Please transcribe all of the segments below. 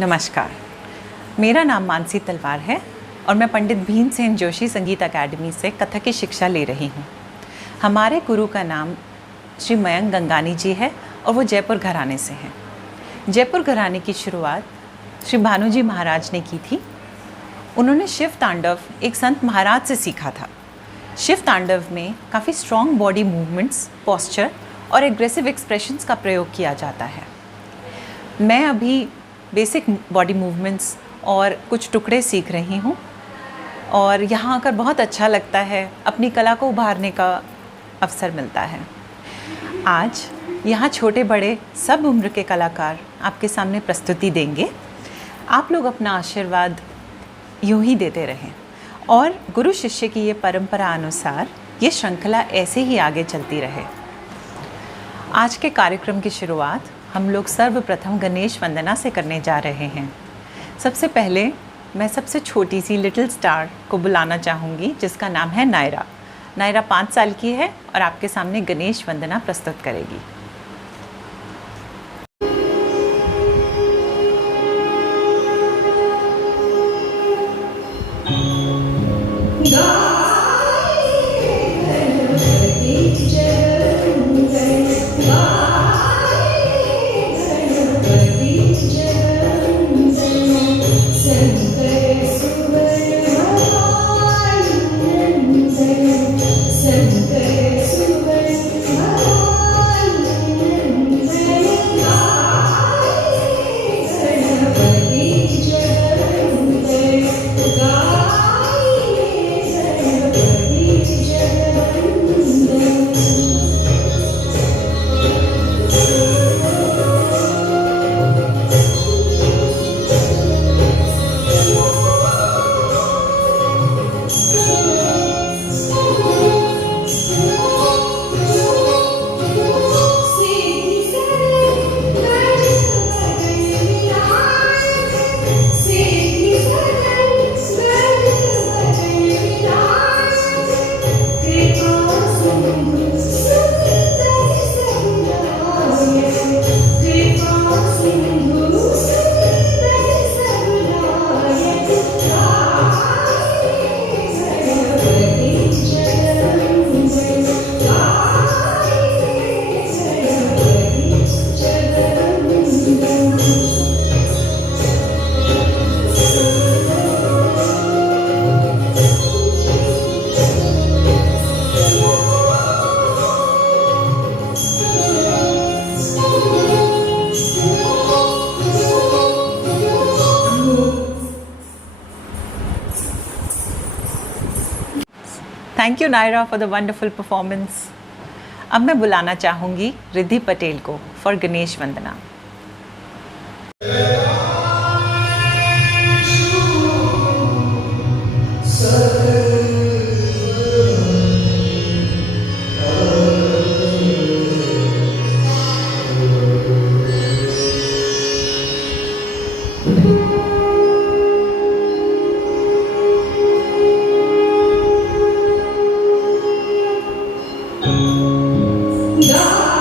नमस्कार, मेरा नाम मानसी तलवार है और मैं पंडित भीमसेन जोशी संगीत अकेडमी से कथक की शिक्षा ले रही हूँ। हमारे गुरु का नाम श्री मयंक गंगानी जी है और वो जयपुर घराने से हैं। जयपुर घराने की शुरुआत श्री भानुजी महाराज ने की थी। उन्होंने शिव तांडव एक संत महाराज से सीखा था। शिव तांडव में काफ़ी स्ट्रॉन्ग बॉडी मूवमेंट्स, पोस्चर और एग्रेसिव एक्सप्रेशंस का प्रयोग किया जाता है। मैं अभी बेसिक बॉडी मूवमेंट्स और कुछ टुकड़े सीख रही हूँ और यहाँ आकर बहुत अच्छा लगता है, अपनी कला को उभारने का अवसर मिलता है। आज यहाँ छोटे बड़े सब उम्र के कलाकार आपके सामने प्रस्तुति देंगे। आप लोग अपना आशीर्वाद यूं ही देते रहें और गुरु शिष्य की ये परंपरा अनुसार ये श्रृंखला ऐसे ही आगे चलती रहे। आज के कार्यक्रम की शुरुआत हम लोग सर्वप्रथम गणेश वंदना से करने जा रहे हैं। सबसे पहले मैं सबसे छोटी सी लिटिल स्टार को बुलाना चाहूँगी जिसका नाम है नायरा। नायरा 5 साल की है और आपके सामने गणेश वंदना प्रस्तुत करेगी। Thank you Naira for the wonderful performance. अब मैं बुलाना चाहूँगी रिद्धि पटेल को फॉर गणेश वंदना। Yeah.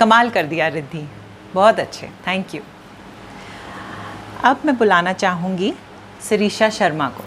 कमाल कर दिया रिद्धि, बहुत अच्छे, थैंक यू। अब मैं बुलाना चाहूँगी शिरीषा शर्मा को।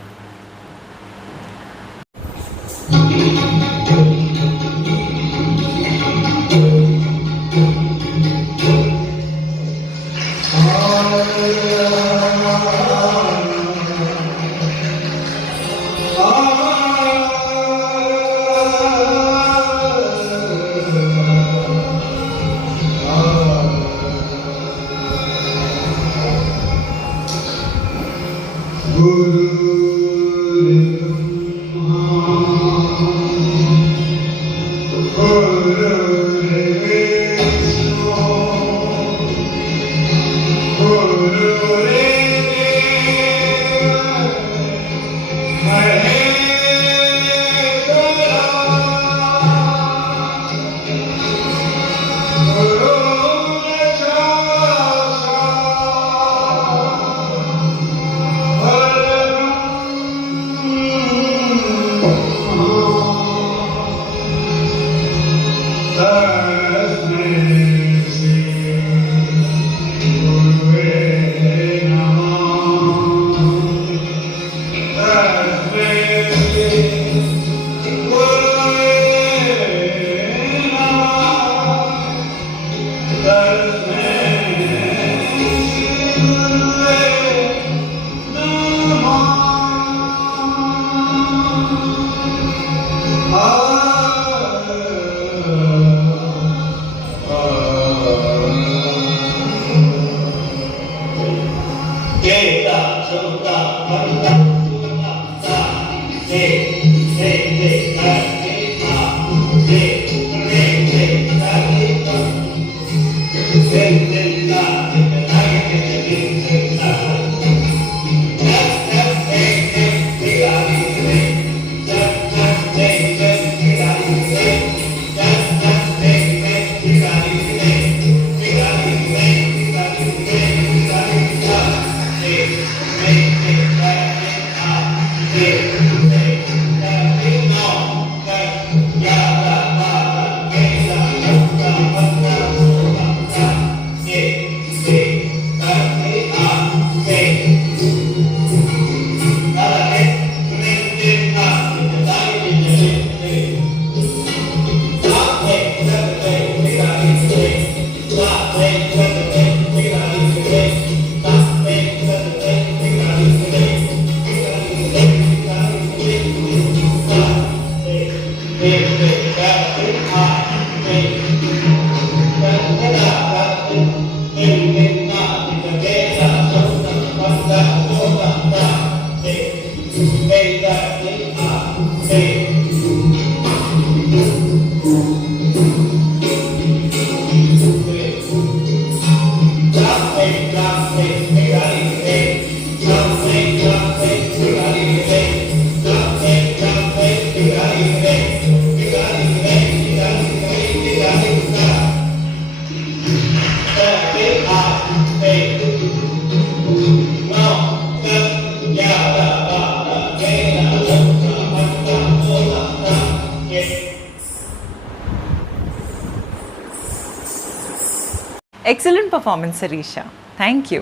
Excellent performance Shirisha, thank you.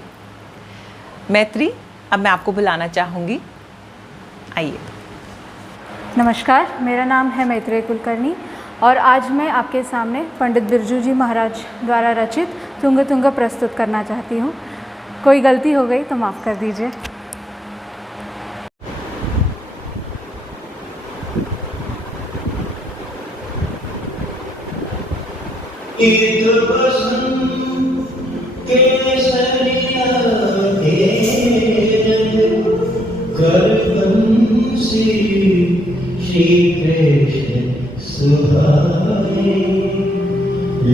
मैत्री, अब मैं आपको बुलाना चाहूँगी, आइए। नमस्कार, मेरा नाम है मैत्रेय कुलकर्णी और आज मैं आपके सामने पंडित बिरजू जी महाराज द्वारा रचित तुंग तुंग प्रस्तुत करना चाहती हूँ। कोई गलती हो गई तो माफ़ कर दीजिए। श्री कृष्ण सुहाए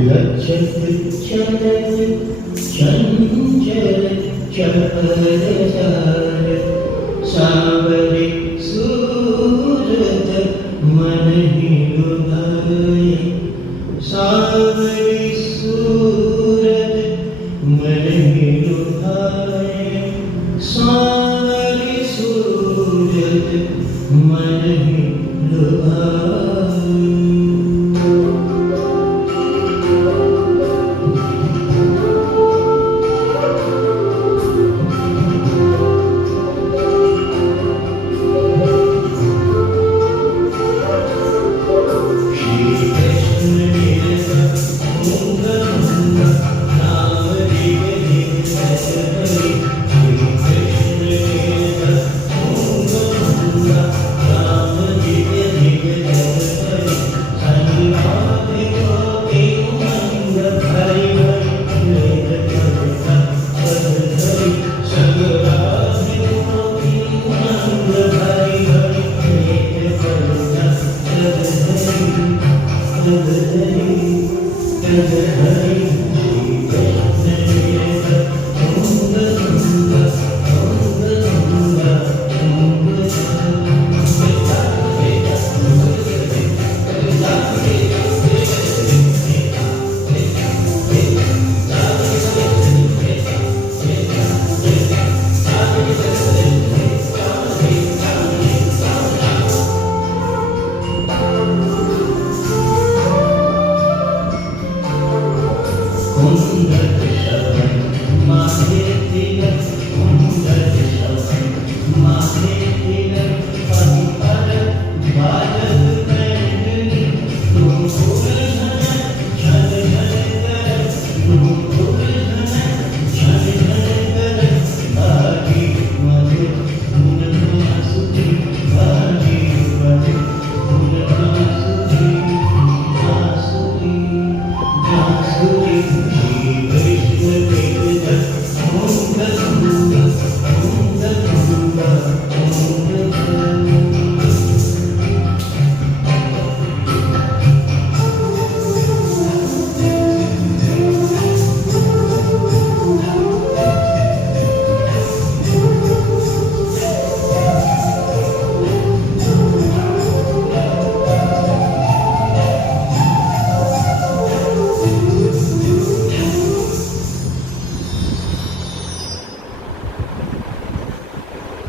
लक्षत चलत चंचल चपलचार सांवरे सूरत मन ही लुभाए सांवरे सूरत मन ही लुभाए सांवरे सूरत मन ही लुभाए।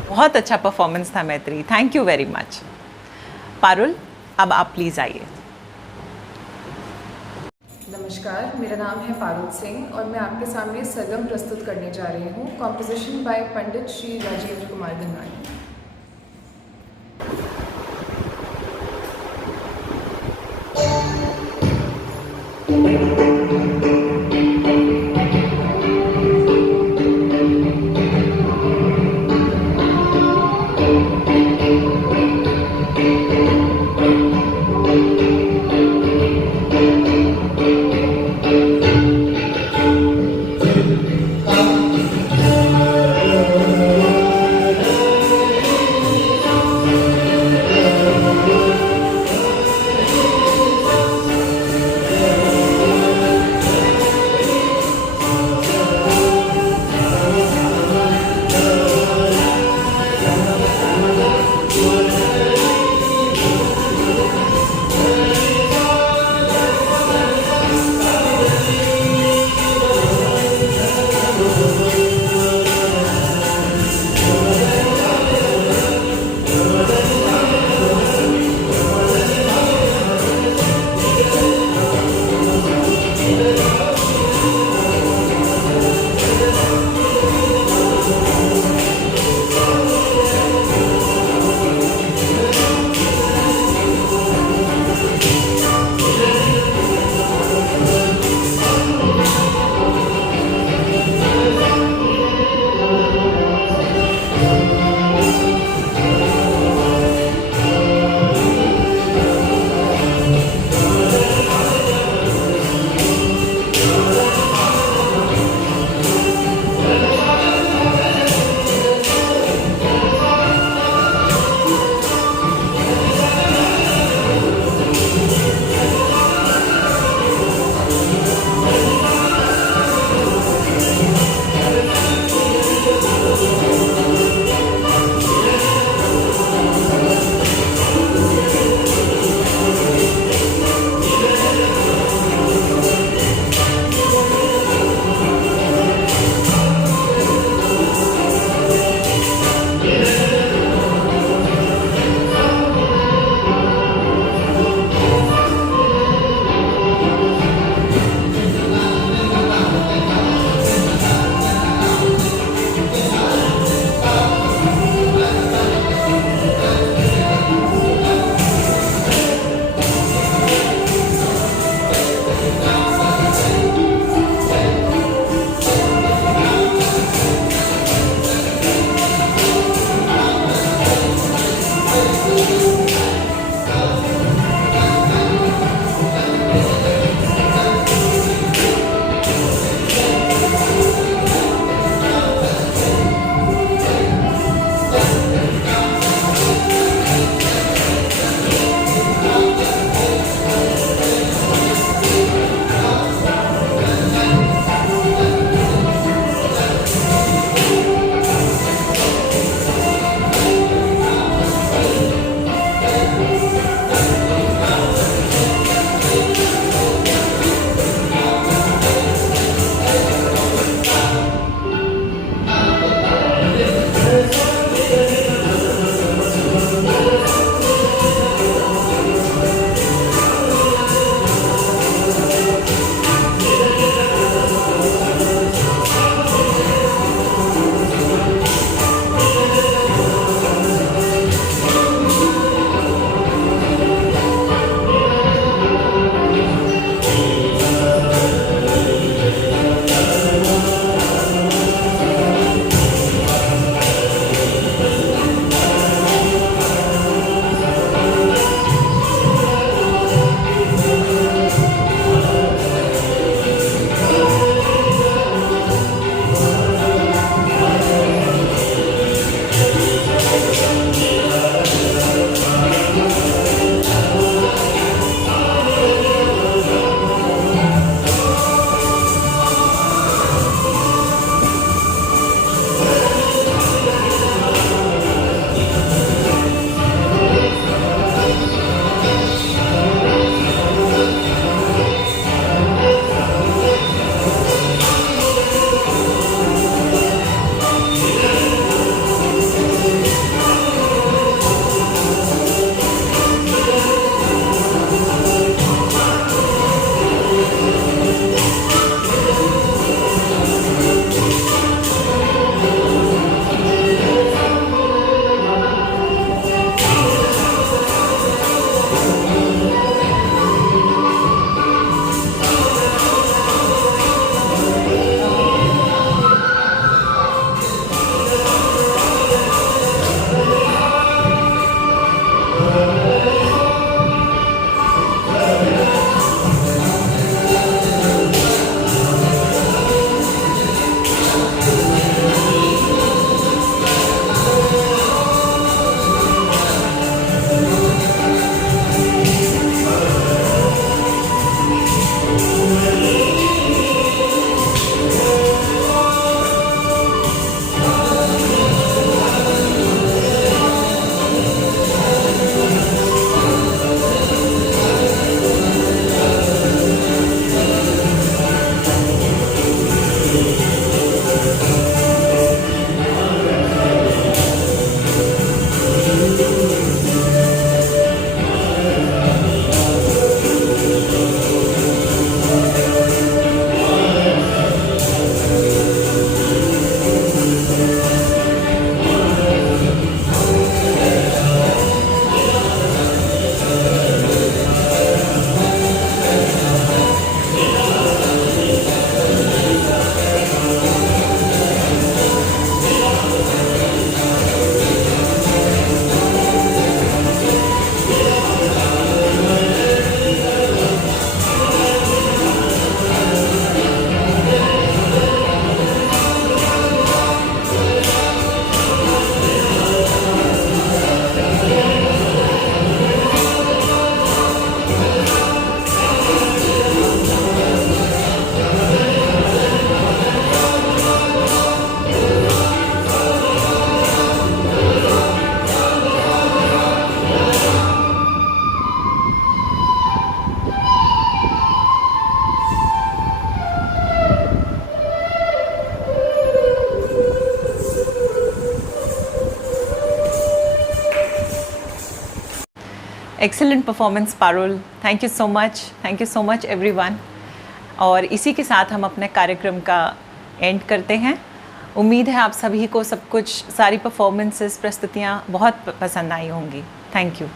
बहुत अच्छा परफॉर्मेंस था मैत्री, thank you very much. Parul, अब आप प्लीज़ आइए। नमस्कार, मेरा नाम है पारुल सिंह और मैं आपके सामने सरगम प्रस्तुत करने जा रही हूँ। Composition by Pandit Shri Rajendra Kumar Gangani. Excellent performance Parul, thank you so much everyone. और इसी के साथ हम अपने कार्यक्रम का एंड करते हैं। उम्मीद है आप सभी को सब कुछ, सारी परफॉर्मेंसेस, प्रस्तुतियाँ बहुत पसंद आई होंगी। Thank you.